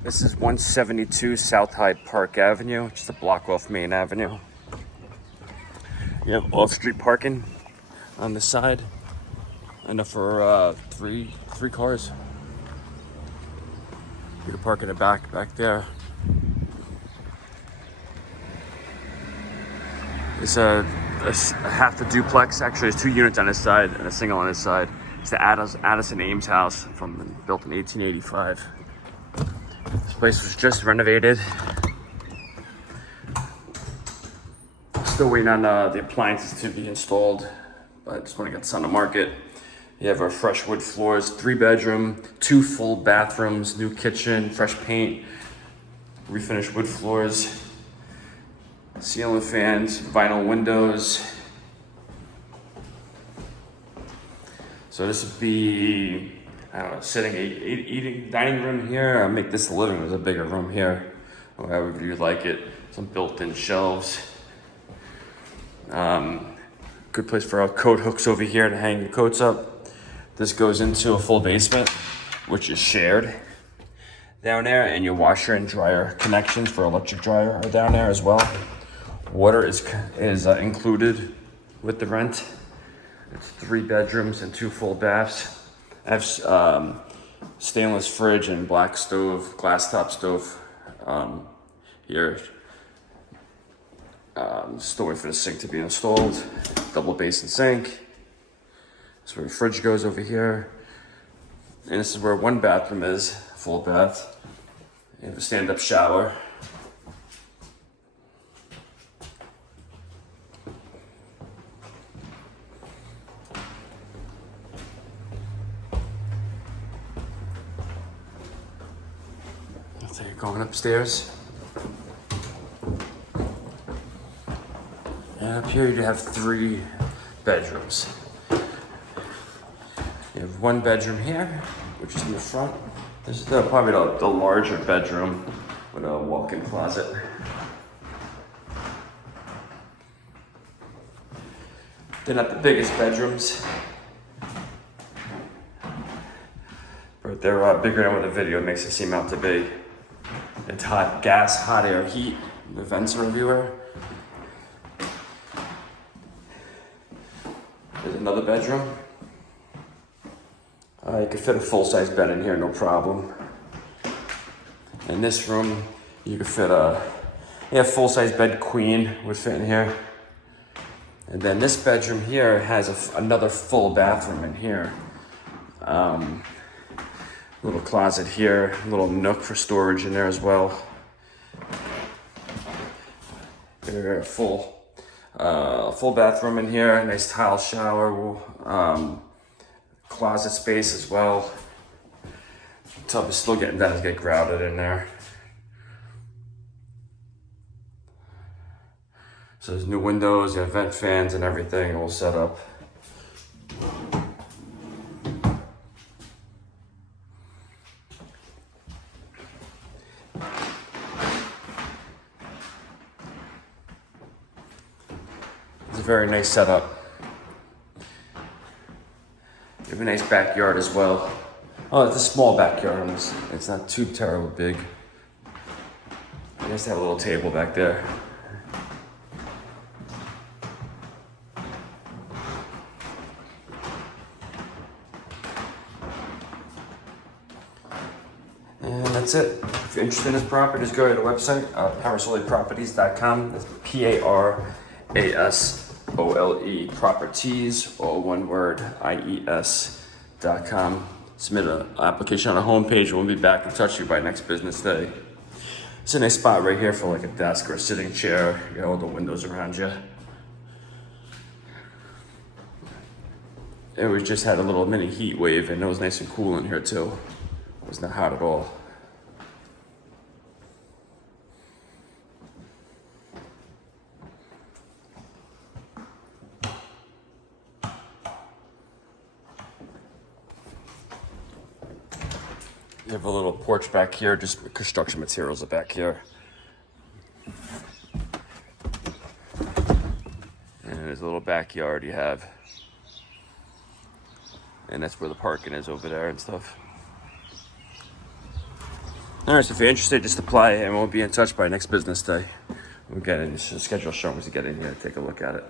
This is 172 South Hyde Park Avenue, just a block off Main Avenue. You have off-street parking on the side, enough for three cars. You can park in the back there. It's a half the duplex. Actually, there's 2 units on this side and a single on this side. It's the Addison Ames house built in 1885. This place was just renovated. Still waiting on the appliances to be installed, but just want to get this on the market. You have our fresh wood floors, 3-bedroom, 2 full bathrooms, new kitchen, fresh paint, refinished wood floors, ceiling fans, vinyl windows. So this would be, I don't know, sitting, eating, dining room here. I'll make this the living room. There's a bigger room here, however you'd like it. Some built-in shelves. Good place for our coat hooks over here to hang your coats up. This goes into a full basement, which is shared down there, and your washer and dryer connections for electric dryer are down there as well. Water is included with the rent. It's 3 bedrooms and 2 full baths. I have stainless fridge and black stove, glass top stove here. Still waiting for the sink to be installed. Double basin sink. That's where the fridge goes over here. And this is where 1 bathroom is, full bath. You have a stand-up shower. So you're going upstairs. And up here you have 3 bedrooms. You have 1 bedroom here, which is in the front. This is probably the larger bedroom with a walk-in closet. They're not the biggest bedrooms, but they're bigger than what the video makes it seem out to be. It's hot gas, hot air, heat. The vents are everywhere. There's another bedroom. You could fit a full-size bed in here, no problem. In this room, you could fit full-size bed queen would fit in here. And then this bedroom here has another full bathroom in here. Little closet here, little nook for storage in there as well. They're full bathroom in here, nice tile shower, closet space as well. Tub is still getting done to get grouted in there. So there's new windows, you have vent fans and everything all set up. It's a very nice setup. You have a nice backyard as well. Oh, it's a small backyard. It's not too terribly big. You just have a little table back there. And that's it. If you're interested in this property, just go to the website, parasoleproperties.com. That's Parasole properties, all one word, IES.com. Submit an application on the homepage. We'll be back in touch with you by next business day. It's a nice spot right here for like a desk or a sitting chair. You got all the windows around you. We just had a little mini heat wave and it was nice and cool in here too. It was not hot at all. You have a little porch back here, just construction materials are back here. And there's a little backyard you have. And that's where the parking is over there and stuff. All right, so if you're interested, just apply and we'll be in touch by next business day. We'll get in, schedule showings to get in here, take a look at it.